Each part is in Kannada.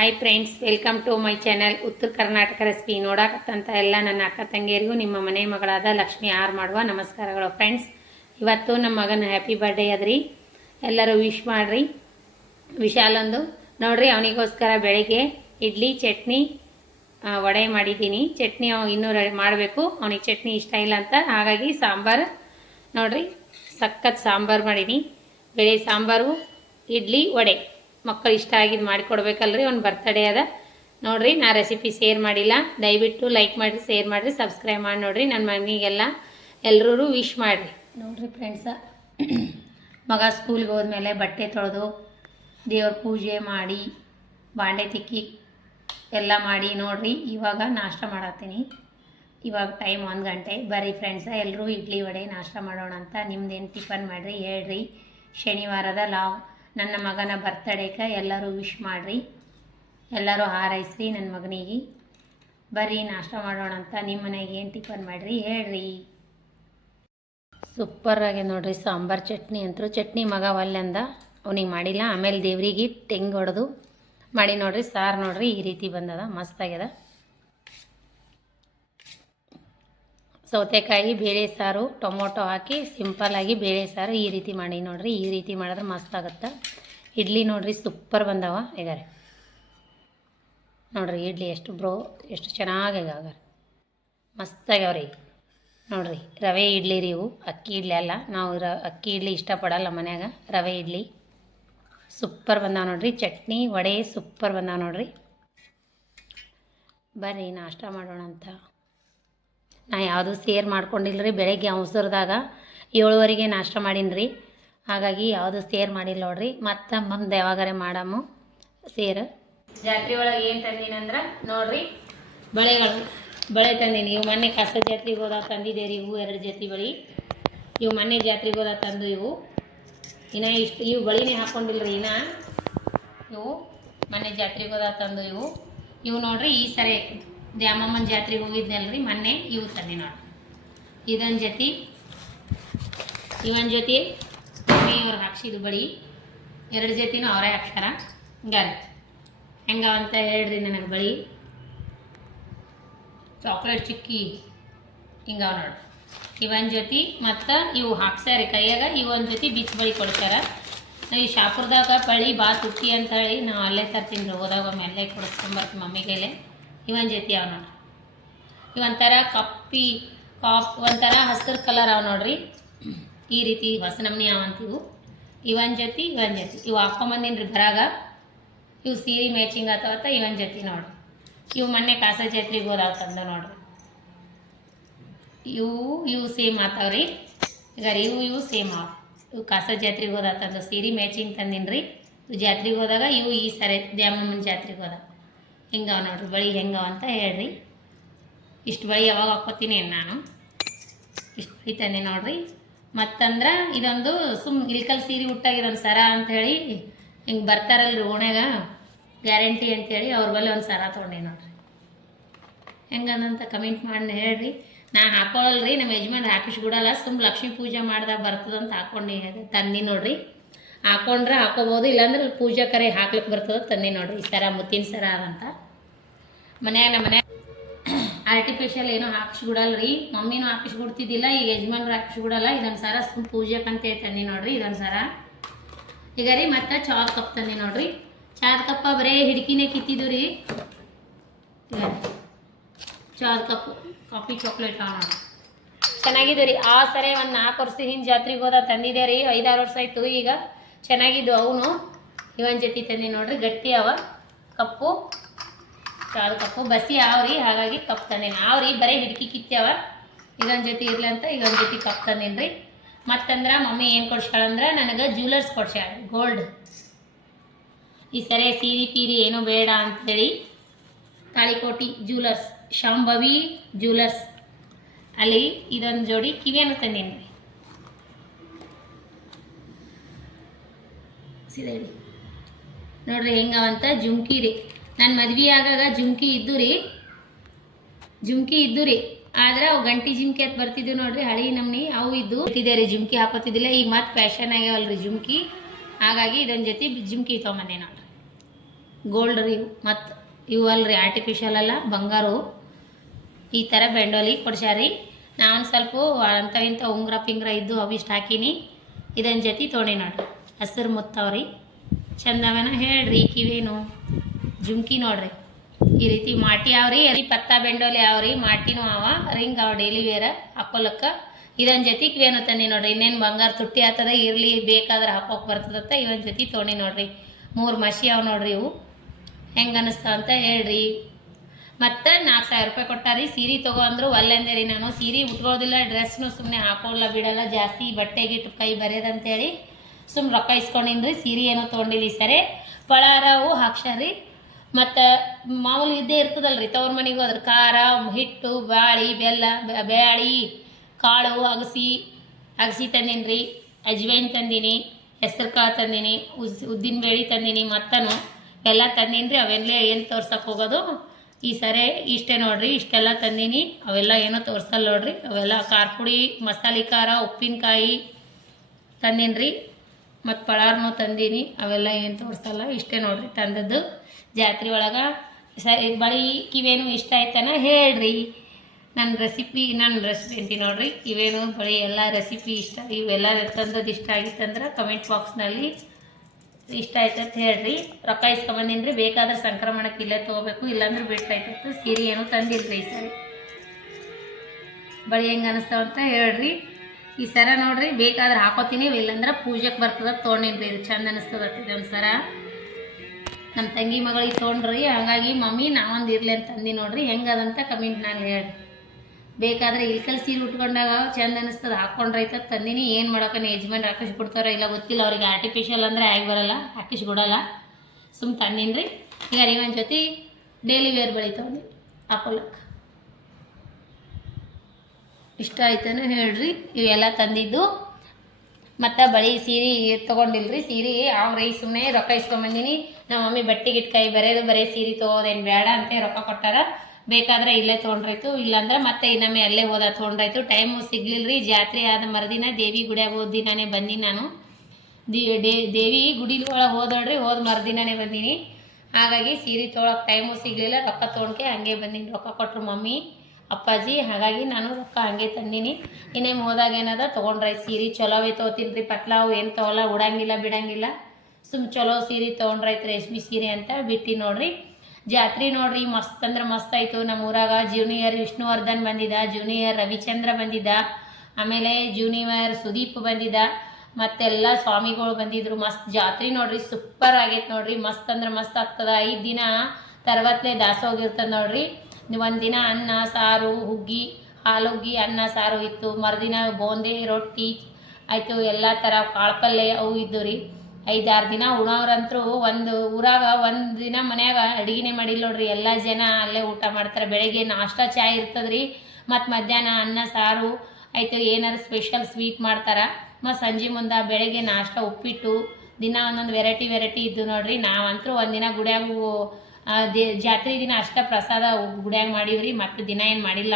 Hi friends, welcome to my channel Uttara Karnataka recipe. ನೋಡಕತ್ತಂತ ಎಲ್ಲ ನನ್ನ ಅಕ್ಕ ತಂಗಿಯರಿಗೂ ನಿಮ್ಮ ಮನೆ ಮಗಳಾದ ಲಕ್ಷ್ಮಿ ಆರ್ ಮಾಡುವ ನಮಸ್ಕಾರಗಳು. ಫ್ರೆಂಡ್ಸ್, ಇವತ್ತು ನಮ್ಮ ಮಗನ ಹ್ಯಾಪಿ ಬರ್ಡೇ ಅದ್ರಿ. ಎಲ್ಲರೂ ವಿಶ್ ಮಾಡಿರಿ. ವಿಶಾಲಂದು ನೋಡ್ರಿ, ಅವನಿಗೋಸ್ಕರ ಬೆಳಿಗ್ಗೆ ಇಡ್ಲಿ ಚಟ್ನಿ ವಡೆ ಮಾಡಿದ್ದೀನಿ. ಚಟ್ನಿ ಇನ್ನೂ ರೆಡಿ ಮಾಡಬೇಕು. ಅವನಿಗೆ ಚಟ್ನಿ ಇಷ್ಟ ಇಲ್ಲ ಅಂತ, ಹಾಗಾಗಿ ಸಾಂಬಾರು ನೋಡ್ರಿ ಸಖತ್ ಸಾಂಬಾರು ಮಾಡೀನಿ. ಬೇಳೆ ಸಾಂಬಾರು, ಇಡ್ಲಿ, ವಡೆ. ಮಕ್ಕಳು ಇಷ್ಟ ಆಗಿದ್ದು ಮಾಡಿಕೊಡ್ಬೇಕಲ್ರಿ. ಅವ್ನು ಬರ್ತಡೇ ಅದ ನೋಡ್ರಿ. ನಾ ರೆಸಿಪಿ ಶೇರ್ ಮಾಡಿಲ್ಲ, ದಯವಿಟ್ಟು ಲೈಕ್ ಮಾಡಿರಿ, ಶೇರ್ ಮಾಡಿರಿ, ಸಬ್ಸ್ಕ್ರೈಬ್ ಮಾಡಿ ನೋಡ್ರಿ. ನನ್ನ ಮಗನಿಗೆಲ್ಲ ಎಲ್ಲರೂ ವಿಶ್ ಮಾಡಿರಿ. ನೋಡ್ರಿ ಫ್ರೆಂಡ್ಸ, ಮಗ ಸ್ಕೂಲ್ಗೆ ಹೋದ್ಮೇಲೆ ಬಟ್ಟೆ ತೊಳೆದು ದೇವ್ರ ಪೂಜೆ ಮಾಡಿ ಬಾಂಡೆ ತಿಕ್ಕಿ ಎಲ್ಲ ಮಾಡಿ ನೋಡ್ರಿ ಇವಾಗ ನಾಷ್ಟ ಮಾಡತ್ತೀನಿ. ಇವಾಗ ಟೈಮ್ 1 ಗಂಟೆ. ಬರ್ರಿ ಫ್ರೆಂಡ್ಸ, ಎಲ್ಲರೂ ಇಡ್ಲಿ ವಡೆ ನಾಷ್ಟ ಮಾಡೋಣ ಅಂತ. ನಿಮ್ದೇನು ಟಿಫನ್ ಮಾಡಿರಿ ಹೇಳ್ರಿ. ಶನಿವಾರದ ನನ್ನ ಮಗನ ಬರ್ತಡೇಗೆ ಎಲ್ಲರೂ ವಿಶ್ ಮಾಡಿರಿ, ಎಲ್ಲರೂ ಹಾರೈಸ್ರಿ ನನ್ನ ಮಗನಿಗೆ. ಬರ್ರಿ ನಾಷ್ಟ ಮಾಡೋಣ ಅಂತ. ನಿಮ್ಮ ಮನೆಗೆ ಏನು ಟಿಫನ್ ಮಾಡಿರಿ ಹೇಳ್ರಿ. ಸೂಪರಾಗಿ ನೋಡ್ರಿ ಸಾಂಬಾರು. ಚಟ್ನಿ ಅಂತೂ ಚಟ್ನಿ ಮಗ ಒಲ್ಲೆಂದ ಅವನಿಗೆ ಮಾಡಿಲ್ಲ. ಆಮೇಲೆ ದೇವ್ರಿಗೆ ತೆಂಗು ಹೊಡೆದು ಮಾಡಿ ನೋಡ್ರಿ. ಸಾರು ನೋಡ್ರಿ ಈ ರೀತಿ ಬಂದದ, ಮಸ್ತಾಗ್ಯದ. ಸೌತೆಕಾಯಿ ಬೇಳೆ ಸಾರು, ಟೊಮೊಟೊ ಹಾಕಿ ಸಿಂಪಲ್ಲಾಗಿ ಬೇಳೆ ಸಾರು ಈ ರೀತಿ ಮಾಡಿ ನೋಡ್ರಿ. ಈ ರೀತಿ ಮಾಡಿದ್ರೆ ಮಸ್ತ್ ಆಗುತ್ತೆ. ಇಡ್ಲಿ ನೋಡ್ರಿ ಸೂಪರ್ ಬಂದವ. ಈಗ ನೋಡ್ರಿ ಇಡ್ಲಿ ಎಷ್ಟು ಚೆನ್ನಾಗ್ಯಾಗ, ಮಸ್ತಾಗ್ಯಾವ್ರಿ ನೋಡ್ರಿ. ರವೆ ಇಡ್ಲಿ ರೀ ಇವು, ಅಕ್ಕಿ ಇಡ್ಲಿ ಅಲ್ಲ. ನಾವು ಅಕ್ಕಿ ಇಡ್ಲಿ ಇಷ್ಟಪಡಲ್ಲ ಮನ್ಯಾಗ. ರವೆ ಇಡ್ಲಿ ಸೂಪರ್ ಬಂದಾವ ನೋಡ್ರಿ. ಚಟ್ನಿ ವಡೆ ಸೂಪರ್ ಬಂದಾವ ನೋಡ್ರಿ. ಬರ್ರಿ ನಾಷ್ಟ ಮಾಡೋಣ ಅಂತ. ನಾ ಯಾವುದೂ ಶೇರ್ ಮಾಡ್ಕೊಂಡಿಲ್ಲ ರೀ. ಬೆಳಗ್ಗೆ ಅವಸರದಾಗ 7:30ಗೆ ನಾಷ್ಟ ಮಾಡೀನಿ ರೀ. ಹಾಗಾಗಿ ಯಾವುದು ಶೇರ್ ಮಾಡಿಲ್ಲ ನೋಡ್ರಿ. ಮತ್ತು ಮುಂದೆ ಯಾವಾಗಾರೆ ಮಾಡಮು ಸೇರ್. ಜಾತ್ರೆ ಒಳಗೆ ಏನು ತಂದೀನಂದ್ರೆ ನೋಡ್ರಿ, ಬಳೆ ತಂದೀನಿ. ಇವು ಮೊನ್ನೆ ಕಸ ಜಾತ್ರೆಗೆ ಹೋದಾಗ ತಂದಿದ್ದೆ ರೀ. ಇವು 2 ಜೊತೆ ಬಳೆ. ಇವು ಮೊನ್ನೆ ಜಾತ್ರೆಗೆ ಹೋದಾಗ ತಂದು ಇವು ಇವು ಬಳಿನೇ ಹಾಕ್ಕೊಂಡಿಲ್ಲ ರೀ. ಇವು ಮೊನ್ನೆ ಜಾತ್ರೆಗೆ ಹೋದಾಗ ತಂದು ಇವು ನೋಡ್ರಿ. ಈ ಸರಿ ದ್ಯಾಮಮ್ಮನ ಜಾತ್ರೆಗೆ ಹೋಗಿದ್ನಲ್ರಿ ಮೊನ್ನೆ, ಇವು ತಂದೆ ನೋಡ್ರಿ. ಇದೊಂದು ಜೊತೆ, ಇವೊಂದು ಜೊತೆ ಮಮ್ಮಿಯವ್ರು ಹಾಕ್ಸಿದ್ದು ಬಳಿ. 2 ಜೊತೆನೂ ಅವರೇ ಹಾಕ್ತಾರ. ಹಿಂಗಾರಿ ಹೆಂಗವಂತ ಹೇಳ್ರಿ ನನಗೆ. ಬಳಿ ಚಾಕ್ಲೇಟ್ ಚಿಕ್ಕಿ ಹಿಂಗವ ನೋಡ್ರಿ. ಇವೊಂದು ಜೊತೆ ಮತ್ತು ಇವು ಹಾಕ್ಸ್ಯಾರಿ ಕೈಯಾಗ. ಇವೊಂದು ಜೊತೆ ಬಿಚ್ಚ ಬಳಿ ಕೊಡ್ತಾರ. ನಾವು ಈ ಶಾಪುರದಾಗ ಬಳಿ ಭಾಳ ತುಟ್ಟಿ ಅಂತ ಹೇಳಿ ನಾವು ಅಲ್ಲೇ ತರ್ತೀನಿ ರೀ. ಹೋದಾಗ ಒಮ್ಮೆ ಅಲ್ಲೇ ಕೊಡಿಸ್ಕೊಂಬರ್ತೀನಿ ಮಮ್ಮಿಗೆಲೆ. ಇವೊಂದು ಜೊತೆ ಅವ ನೋಡ್ರಿ. ಇವೊಂಥರ ಒಂಥರ ಹಸಿರು ಕಲರ್ ಅವ ನೋಡ್ರಿ. ಈ ರೀತಿ ಹೊಸ ನಮ್ನಿ ಅವಂತಿವು. ಇವೊಂದು ಜೊತೆ ಇವು ಹಾಕ್ಕೊಂಬಂದಿನಿ ರೀ ಬರಾಗ. ಇವು ಸೀರೆ ಮ್ಯಾಚಿಂಗ್ ಆತವತ್ತ. ಇವೊಂದು ಜೊತೆ ನೋಡ್ರಿ. ಇವು ಮೊನ್ನೆ ಕಾಸ ಜಾತ್ರೆಗೆ ಹೋದಾಗ ತಂದ ನೋಡ್ರಿ. ಇವು ಸೇಮ್ ಆತಾವ್ರಿ. ಈಗ ಇವು ಸೇಮ್ ಅವ. ಇವು ಕಾಸ ಜಾತ್ರೆಗೆ ಹೋದಾಗ ತಂದು ಸೀರೆ ಮ್ಯಾಚಿಂಗ್ ತಂದಿನಿ ರೀ. ಇವು ಜಾತ್ರೆಗೆ ಹೋದಾಗ ಇವು ಈ ಸರಿ ದ್ಯಾಮಮ್ಮನ ಜಾತ್ರೆಗೆ ಹೋದಾಗ ಹಿಂಗವ ನೋಡ್ರಿ. ಬಳಿ ಹೆಂಗವ ಅಂತ ಹೇಳ್ರಿ. ಇಷ್ಟು ಬಳಿ ಯಾವಾಗ ಹಾಕ್ಕೋತೀನಿ ನಾನು. ಇಷ್ಟು ಬಳಿ ತಂದೆ ನೋಡ್ರಿ. ಮತ್ತಂದ್ರೆ ಇದೊಂದು ಇಲ್ಕಲ್ ಸೀರೆ ಉಟ್ಟಾಗ ಇದೊಂದು ಸರ ಅಂಥೇಳಿ ಹಿಂಗೆ ಬರ್ತಾರಲ್ರಿ ಓಣ್ಯಾಗ ಗ್ಯಾರಂಟಿ ಅಂಥೇಳಿ ಅವ್ರ ಬಳಿ ಒಂದು ಸರ ತೊಗೊಂಡೆ ನೋಡ್ರಿ. ಹೆಂಗಂತ ಕಮೆಂಟ್ ಮಾಡಿ ಹೇಳ್ರಿ. ನಾ ಹಾಕೊಳ್ಳಲ್ರಿ, ನಮ್ಮ ಯಜಮಾನ್ ಹಾಕಿಸ್ಬಿಡಲ್ಲ. ಲಕ್ಷ್ಮೀ ಪೂಜೆ ಮಾಡ್ದಾಗ ಬರ್ತದಂತ ಹಾಕ್ಕೊಂಡು ತಂದಿ ನೋಡ್ರಿ. ಹಾಕೊಂಡ್ರೆ ಹಾಕೋಬೋದು, ಇಲ್ಲಾಂದ್ರೆ ಪೂಜಾ ಕರೆ ಹಾಕ್ಲಿಕ್ಕೆ ಬರ್ತದೆ ತಂದಿ ನೋಡ್ರಿ. ಈ ಸರ ಮುತ್ತಿನ ಸರ ಅದಂತ. ನಮ್ಮ ಮನ್ಯಾಗ ಆರ್ಟಿಫಿಷಿಯಲ್ ಏನೋ ಹಾಕಿಸ್ಬಿಡಲ್ರಿ. ಮಮ್ಮಿನೂ ಹಾಕಿಸ್ಬಿಡ್ತಿದ್ದಿಲ್ಲ, ಈಗ ಯಜಮಾನ್ರು ಹಾಕಿಸ್ಬಿಡಲ್ಲ. ಇದೊಂದು ಸರ ಪೂಜೆಕಂತ ತಂದಿ ನೋಡ್ರಿ. ಇದೊಂದು ಸರ ಈಗ ರೀ. ಮತ್ತು ಚಾದ ಕಪ್ ತಂದಿ ನೋಡ್ರಿ. ಚಾದ ಕಪ್ಪ ಬರೀ ಹಿಡ್ಕಿನೇ ಕಿತ್ತಿದ್ದು ರೀ. ಚಾದ ಕಪ್ಪು ಕಾಫಿ ಚಾಕ್ಲೇಟ್ ನೋಡ್ರಿ, ಚೆನ್ನಾಗಿದ್ದು ರೀ. ಆ ಸರಿ ಒಂದು 4 ವರ್ಷ ಹಿಂದೆ ಜಾತ್ರೆಗೆ ಹೋದಾಗ ತಂದಿದ್ದೆ ರೀ. 5-6 ವರ್ಷ ಆಯಿತು. ಈಗ ಚೆನ್ನಾಗಿದ್ದು ಅವನು. ಇವೊಂದು ಜೊತೆ ತಂದಿ ನೋಡ್ರಿ. ಗಟ್ಟಿ ಅವ ಕಪ್ಪು, ಚಾದ ಕಪ್ಪು ಬಸಿ ಆವ್ರಿ. ಹಾಗಾಗಿ ಕಪ್ ತಂದೀನಿ. ಆವ್ರಿ ಬರೀ ಹಿಡ್ಕಿ ಕಿತ್ಯಾವ. ಇದೊಂದು ಜೊತೆ ಇರ್ಲಿ ಅಂತ ಇದೊಂದು ಜೊತೆ ಕಪ್ ತಂದೀನಿ ರೀ. ಮತ್ತಂದ್ರೆ ಮಮ್ಮಿ ಏನು ಕೊಡ್ಸ್ಯಾಳಂದ್ರೆ ನನಗೆ ಜ್ಯುವೆಲರ್ಸ್ ಕೊಡ್ಸ್ಯಾಳ, ಗೋಲ್ಡ್. ಈ ಸರಿ ಸೀರೆ ಪೀರಿ ಏನೂ ಬೇಡ ಅಂಥೇಳಿ ತಾಳಿಕೋಟಿ ಜ್ಯುವೆಲರ್ಸ್, ಶಾಂಭವಿ ಜ್ಯುವೆಲರ್ಸ್ ಅಲ್ಲಿ ಇದೊಂದು ಜೋಡಿ ಕಿವಿಯನ್ನು ತಂದೀನಿ ರೀ. ಸೀದಾ ಹೇಳಿ ನೋಡ್ರಿ ಹೆಂಗವಂತ. ಜುಮ್ಕಿ ರೀ. ನನ್ನ ಮದ್ವೆ ಆಗಾಗ ಜುಮ್ಕಿ ಇದ್ದು ರೀ. ಆದ್ರೆ ಅವು ಗಂಟಿ ಜುಮ್ಕಿ ಅಂತ ಬರ್ತಿದ್ವು ನೋಡ್ರಿ, ಹಳಿ ನಮ್ನಿ ಅವು ಇದ್ದು ಇಟ್ಟಿದೆ ರೀ. ಜುಮ್ಕಿ ಹಾಕೋತಿದ್ದಿಲ್ಲ. ಈಗ ಮತ್ತೆ ಫ್ಯಾಷನ್ ಆಗ್ಯಾವಲ್ರಿ ಜುಮ್ಕಿ. ಹಾಗಾಗಿ ಇದೊಂದು ಜೊತೆ ಜುಮ್ಕಿ ತೊಗೊಂಬಂದೆ ನೋಡ್ರಿ. ಗೋಲ್ಡ್ ರೀ ಮತ್ತು ಇವು ಅಲ್ರಿ ಆರ್ಟಿಫಿಷಿಯಲ್ ಅಲ್ಲ ಬಂಗಾರು. ಈ ಥರ ಬೆಂಡೋಲಿ ಕೊಡ್ಸ್ಯಾರಿ. ನಾನು ಸ್ವಲ್ಪ ಅಂಥವಿಂಥ ಉಂಗುರ ಪಿಂಗ್ರ ಇದ್ದು ಅವಿಷ್ಟು ಹಾಕೀನಿ. ಇದೊಂದು ಜೊತೆ ತೊಗೊಂಡಿ ನೋಡ್ರಿ, ಹಸಿರು ಮುತ್ತವ್ರಿ ಚಂದವನ ಹೇಳ್ರಿ. ಕಿವೇನು ಜುಮ್ಕಿ ನೋಡ್ರಿ, ಈ ರೀತಿ ಮಾಟಿ ಅವ್ರಿ. ಪತ್ತ ಬೆಂಡೋಲಿ ಅವ್ರಿ, ಮಾಟಿನೂ ಅವ, ರಿಂಗ್ ಅವ ಡೈಲಿ ವೇರ ಹಾಕೊಳಕ್ಕೆ. ಇದೊಂದು ಜೊತೆ ಕಿವೇನು ತಂದಿ ನೋಡ್ರಿ. ಇನ್ನೇನು ಬಂಗಾರ ತುಟ್ಟಿ ಆಗ್ತದ, ಇರಲಿ ಬೇಕಾದ್ರೆ ಹಾಕೋಕೆ ಬರ್ತದತ್ತ ಇವೊಂದು ಜೊತೆ ತೊಗೊಂಡಿ ನೋಡ್ರಿ. 3 ಮಸಿ ಅವ ನೋಡ್ರಿ. ಇವು ಹೆಂಗೆ ಅನ್ನಿಸ್ತಾವ ಅಂತ ಹೇಳ್ರಿ. ಮತ್ತು 4,000 ರೂಪಾಯಿ ಕೊಟ್ಟಾರಿ. ಸೀರೆ ತೊಗೊ ಅಂದರು ಒಲ್ಲೆಂದೇ ರೀ. ನಾನು ಸೀರೆ ಉಟ್ಕೊಳ್ಳೋದಿಲ್ಲ, ಡ್ರೆಸ್ನು ಸುಮ್ಮನೆ ಹಾಕೊಳ್ಳ ಬಿಡಲ್ಲ, ಜಾಸ್ತಿ ಬಟ್ಟೆಗಿಟ್ಟು ಕೈ ಬರೆಯೋದಂತೇಳಿ ಸುಮ್ಮನೆ ರೊಕ್ಕ ಇಸ್ಕೊಂಡಿನ್ರಿ. ಸೀರೆ ಏನೋ ತೊಗೊಂಡಿಲ್ಲ ಈ ಸರಿ. ಪಳಾರವು ಹಾಕ್ಸಾರಿ. ಮತ್ತು ಮಾಮೂಲಿ ಇದ್ದೇ ಇರ್ತದಲ್ರಿ ತವ್ರ ಮನೆಗೂ ಅದ್ರ ಖಾರ, ಹಿಟ್ಟು, ಬಾಳಿ, ಬೆಲ್ಲ, ಬ್ಯಾಳಿ, ಕಾಳು, ಅಗಸಿ ತಂದೀನಿ ರೀ. ಅಜ್ವೈನ್ ತಂದೀನಿ, ಹೆಸರು ಕಾಳು ತಂದೀನಿ, ಉದ್ದಿನ ಬೇಳೆ ತಂದೀನಿ, ಮತ್ತನು ಎಲ್ಲ ತಂದೀನಿ ರೀ. ಅವೆಲ್ಲ ಏನು ತೋರ್ಸಕ್ಕೆ ಹೋಗೋದು ಈ ಸರಿ ಇಷ್ಟೇ ನೋಡ್ರಿ. ಇಷ್ಟೆಲ್ಲ ತಂದೀನಿ, ಅವೆಲ್ಲ ಏನೋ ತೋರ್ಸಲ್ಲ ನೋಡ್ರಿ. ಅವೆಲ್ಲ ಖಾರ ಪುಡಿ, ಮಸಾಲೆ ಖಾರ, ಉಪ್ಪಿನಕಾಯಿ ತಂದೀನಿ ರೀ. ಮತ್ತು ಪಳಾರ್ನೂ ತಂದೀನಿ, ಅವೆಲ್ಲ ಏನು ತೋರಿಸಲ್ಲ. ಇಷ್ಟೇ ನೋಡ್ರಿ ತಂದದ್ದು. ಜಾತ್ರೆ ಒಳಗೆ ಬಳಿ ಕಿವೇನು ಇಷ್ಟ ಆಯ್ತಾನ ಹೇಳ್ರಿ. ನನ್ನ ರೆಸಿಪಿ ಅಂತೀನಿ ನೋಡ್ರಿ. ಕಿವೇನು ಬಳಿ ಎಲ್ಲ ರೆಸಿಪಿ ಇಷ್ಟ, ಇವೆಲ್ಲ ತಂದದ್ದು ಇಷ್ಟ ಆಗಿತ್ತಂದ್ರೆ ಕಮೆಂಟ್ ಬಾಕ್ಸ್ನಲ್ಲಿ ಇಷ್ಟ ಆಯ್ತಂತ ಹೇಳ್ರಿ. ರೊಕ್ಕ ಇಸ್ಕೊಂಬಂದಿನಿ ರೀ. ಬೇಕಾದ್ರೆ ಸಂಕ್ರಮಣಕ್ಕೆ ಇಲ್ಲೇ ತೊಗೋಬೇಕು, ಇಲ್ಲಾಂದ್ರೆ ಬೇಕಾಯ್ತತ್ತು. ಸೀರೆ ಏನೂ ತಂದಿಲ್ಲ ಈ ಸರಿ. ಬಳಿ ಹೆಂಗೆ ಅನ್ನಿಸ್ತಾವಂತ ಹೇಳ್ರಿ. ಈ ಸರ ನೋಡ್ರಿ ಬೇಕಾದ್ರೆ ಹಾಕೋತೀನಿ, ಇಲ್ಲಾಂದ್ರೆ ಪೂಜೆಗೆ ಬರ್ತದ ತೊಗೊಂಡಿನಿ ರೀ. ಇದು ಚಂದ ಅನ್ನಿಸ್ತದ. ಇದೊಂದು ಸರ ನಮ್ಮ ತಂಗಿ ಮಗಳಿಗೆ ತೊಗೊಂಡ್ರಿ. ಹಾಗಾಗಿ ಮಮ್ಮಿ ನಾವೊಂದು ಇರಲಿ ಅಂತ ತಂದಿ ನೋಡ್ರಿ. ಹೆಂಗದಂತ ಕಮೆಂಟ್ನಲ್ಲಿ ಹೇಳ್ರಿ. ಬೇಕಾದ್ರೆ ಇಲ್ಕಲ್ ಸೀರೆ ಉಟ್ಕೊಂಡಾಗ ಚಂದ ಅನ್ನಿಸ್ತದೆ, ಹಾಕ್ಕೊಂಡ್ರೈತ ತಂದಿನಿ. ಏನು ಮಾಡೋಕೆ ಯಜಮಾನ್ರು ಹಾಕಿಸಿ ಕೊಡ್ತಾರೋ ಇಲ್ಲ ಗೊತ್ತಿಲ್ಲ. ಅವ್ರಿಗೆ ಆರ್ಟಿಫಿಷಿಯಲ್ ಅಂದರೆ ಆಗಿ ಬರೋಲ್ಲ, ಹಾಕಿಸಿ ಕೊಡೋಲ್ಲ. ಸುಮ್ಮ ತಂದೀನಿ ರೀ. ಈಗ ಒಂದು ಜೊತೆ ಡೈಲಿ ವೇರ್ ಬಳಿ ತೊಗೊಂಡು ಹಾಕೊಳ್ಳಕ್ಕೆ ಇಷ್ಟ ಆಯ್ತಾನೆ ಹೇಳ್ರಿ. ಇವೆಲ್ಲ ತಂದಿದ್ದು. ಮತ್ತು ಬಳಿ ಸೀರೆ ತೊಗೊಂಡಿಲ್ರಿ. ಸೀರೆ ಅವ್ರಿ ಸುಮ್ಮನೆ ರೊಕ್ಕ ಇಸ್ಕೊಂಬಂದಿನಿ. ನಮ್ಮ ಮಮ್ಮಿ ಬಟ್ಟೆಗಿಟ್ಟು ಕೈ ಬರೀ ಸೀರೆ ತೊಗೋದೇನು ಬೇಡ ಅಂತ ರೊಕ್ಕ ಕೊಟ್ಟಾರ. ಬೇಕಾದ್ರೆ ಇಲ್ಲೇ ತೊಗೊಂಡ್ರಾಯ್ತು, ಇಲ್ಲಾಂದ್ರೆ ಮತ್ತೆ ಇನ್ನೊಮ್ಮೆ ಅಲ್ಲೇ ಹೋದ ತೊಗೊಂಡ್ರಾಯ್ತು. ಟೈಮು ಸಿಗ್ಲಿಲ್ಲ ರೀ. ಜಾತ್ರೆ ಆದ ಮರುದಿನ ದೇವಿ ಗುಡಿಯಾಗ ಹೋದ ದಿನಾನೇ ಬಂದೀನಿ ನಾನು. ದೇವಿ ಗುಡಿ ಒಳಗೆ ಹೋದೋಡ್ರಿ, ಹೋದ ಮರುದಿನಾನೇ ಬಂದೀನಿ. ಹಾಗಾಗಿ ಸೀರೆ ತೊಗೊಳಕ್ಕೆ ಟೈಮು ಸಿಗಲಿಲ್ಲ. ರೊಕ್ಕ ತೊಗೊಂಡ್ಕೆ ಹಂಗೆ ಬಂದೀನಿ. ರೊಕ್ಕ ಕೊಟ್ಟರು ಮಮ್ಮಿ ಅಪ್ಪಾಜಿ. ಹಾಗಾಗಿ ನಾನು ರೊಕ್ಕ ಹಂಗೆ ತಂದೀನಿ. ಇನ್ನೇನು ಹೋದಾಗ ಏನದ ತೊಗೊಂಡ್ರಾಯ್ತು. ಸೀರೆ ಚಲೋವೇ ತೊಗೋತೀನಿ ರೀ. ಪತ್ಲಾವು ಏನು ತೊಗೊಲ್ಲ, ಉಡಂಗಿಲ್ಲ ಬಿಡಂಗಿಲ್ಲ. ಸುಮ್ಮ ಚಲೋ ಸೀರೆ ತೊಗೊಂಡ್ರಾಯ್ತು, ರೇಷ್ಮೆ ಸೀರೆ ಅಂತ ಬಿಟ್ಟು ನೋಡ್ರಿ. ಜಾತ್ರೆ ನೋಡ್ರಿ ಮಸ್ತ್ ಅಂದ್ರೆ ಮಸ್ತ್ ಆಯಿತು. ನಮ್ಮ ಊರಾಗ ಜೂನಿಯರ್ ವಿಷ್ಣುವರ್ಧನ್ ಬಂದಿದ್ದ, ಜೂನಿಯರ್ ರವಿಚಂದ್ರ ಬಂದಿದ್ದ, ಆಮೇಲೆ ಜೂನಿಯರ್ ಸುದೀಪ್ ಬಂದಿದ್ದ, ಮತ್ತೆಲ್ಲ ಸ್ವಾಮಿಗಳು ಬಂದಿದ್ರು. ಮಸ್ತ್ ಜಾತ್ರೆ ನೋಡ್ರಿ, ಸೂಪರ್ ಆಗೈತೆ ನೋಡ್ರಿ. ಮಸ್ತ್ ಅಂದ್ರೆ ಮಸ್ತ್ ಆಗ್ತದ. 5 ದಿನ ತರವತ್ತಲೆ ದಾಸೋಗಿರ್ತದೆ ನೋಡ್ರಿ. ಒಂದು ದಿನ ಅನ್ನ ಸಾರು, ಹುಗ್ಗಿ, ಹಾಲುಗ್ಗಿ, ಅನ್ನ ಸಾರು ಇತ್ತು. ಮರುದಿನ ಬೋಂದೆ ರೊಟ್ಟಿ ಆಯಿತು. ಎಲ್ಲ ಥರ ಕಾಳುಪಲ್ಲೆ ಅವು ಇದ್ದು ರೀ. 5-6 ದಿನ ಉಣೋರಂತರೂ ಒಂದು ಊರಾಗ ಒಂದು ದಿನ ಮನ್ಯಾಗ ಅಡುಗೆನೇ ಮಾಡಿಲ್ಲ ನೋಡ್ರಿ. ಎಲ್ಲ ಜನ ಅಲ್ಲೇ ಊಟ ಮಾಡ್ತಾರೆ. ಬೆಳಗ್ಗೆ ನಾಷ್ಟ ಚಾಯ್ ಇರ್ತದ್ರಿ. ಮತ್ತು ಮಧ್ಯಾಹ್ನ ಅನ್ನ ಸಾರು ಆಯಿತು. ಏನಾದ್ರು ಸ್ಪೆಷಲ್ ಸ್ವೀಟ್ ಮಾಡ್ತಾರೆ. ಮತ್ತು ಸಂಜೆ ಮುಂದೆ ಬೆಳಗ್ಗೆ ನಾಷ್ಟ ಉಪ್ಪಿಟ್ಟು, ದಿನ ಒಂದೊಂದು ವೆರೈಟಿ ಇದ್ದು ನೋಡ್ರಿ. ನಾವಂತರೂ ಒಂದಿನ ಗುಡಿಯಾಗೂ ಜಾತ್ರೆ ದಿನ ಅಷ್ಟ ಪ್ರಸಾದ ಗುಡಿಯಾಗ ಮಾಡೀವ್ರಿ. ಮತ್ತು ದಿನ ಏನು ಮಾಡಿಲ್ಲ.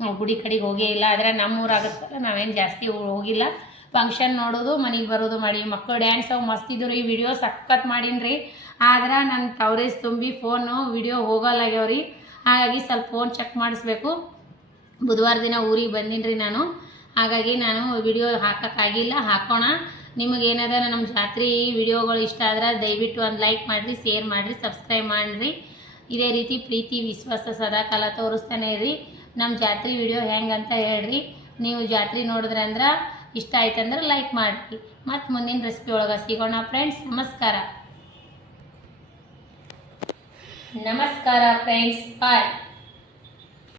ನಾವು ಗುಡಿ ಕಡೆಗೆ ಹೋಗೇ ಇಲ್ಲ. ಆದರೆ ನಮ್ಮ ಊರಾಗುತ್ತಲ್ಲ ನಾವೇನು ಜಾಸ್ತಿ ಹೋಗಿಲ್ಲ. ಫಂಕ್ಷನ್ ನೋಡೋದು, ಮನೆಗೆ ಬರೋದು ಮಾಡಿ. ಮಕ್ಕಳು ಡ್ಯಾನ್ಸ್ ಅವು ಮಸ್ತಿದ್ರು. ಈ ವಿಡಿಯೋ ಸಖತ್ ಮಾಡೀನಿ ರೀ. ಆದ್ರೆ ನನ್ನ ಕವರೇಜ್ ತುಂಬಿ ಫೋನು ವಿಡಿಯೋ ಹೋಗಲ್ಲಾಗ್ಯಾವ್ರಿ. ಹಾಗಾಗಿ ಸ್ವಲ್ಪ ಫೋನ್ ಚೆಕ್ ಮಾಡಿಸ್ಬೇಕು. ಬುಧವಾರ ದಿನ ಊರಿಗೆ ಬಂದೀನಿ ರೀ ನಾನು. ಹಾಗಾಗಿ ನಾನು ವಿಡಿಯೋ ಹಾಕೋಕ್ಕಾಗಿಲ್ಲ. ಹಾಕೋಣ. ನಿಮಗೇನದ ನಮ್ಮ ಜಾತ್ರೆ ವಿಡಿಯೋಗಳು ಇಷ್ಟ ಆದ್ರೆ ದಯವಿಟ್ಟು ಒಂದು ಲೈಕ್ ಮಾಡಿರಿ, ಶೇರ್ ಮಾಡಿರಿ, ಸಬ್ಸ್ಕ್ರೈಬ್ ಮಾಡಿರಿ. ಇದೇ ರೀತಿ ಪ್ರೀತಿ ವಿಶ್ವಾಸ ಸದಾಕಾಲ ತೋರಿಸ್ತಾನೆ ಇರ್ರಿ. ನಮ್ಮ ಜಾತ್ರೆ ವಿಡಿಯೋ ಹೆಂಗಂತ ಹೇಳ್ರಿ. ನೀವು ಜಾತ್ರೆ ನೋಡಿದ್ರೆ ಅಂದ್ರೆ ಇಷ್ಟ ಆಯ್ತಂದ್ರೆ ಲೈಕ್ ಮಾಡಿರಿ. ಮತ್ತು ಮುಂದಿನ ರೆಸಿಪಿ ಒಳಗೆ ಸಿಗೋಣ ಫ್ರೆಂಡ್ಸ್. ನಮಸ್ಕಾರ ಫ್ರೆಂಡ್ಸ್. ಬಾಯ್.